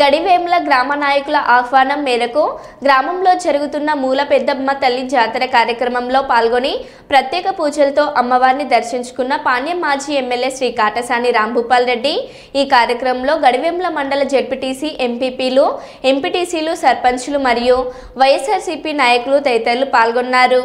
గడివేముల గ్రామ నాయకుల ఆహ్వానం మేరకు గ్రామంలో జరుగుతున్న మూల పెద్దమ్మ తల్లి జాతర కార్యక్రమంలో పాల్గొని ప్రత్యేక పూజలతో అమ్మవారిని దర్శించుకున్న పాణ్యం మాజీ ఎమ్మెల్యే శ్రీ కాటసాని రాంభూపాల్ రెడ్డి ఈ కార్యక్రమంలో గడివేముల మండల జెడ్పీటీసీ ఎంపీపీలు, ఎంపీటీసీలు, సర్పంచులు మరియు వైఎస్ఆర్సీపీ నాయకులు తదితరులు పాల్గొన్నారు.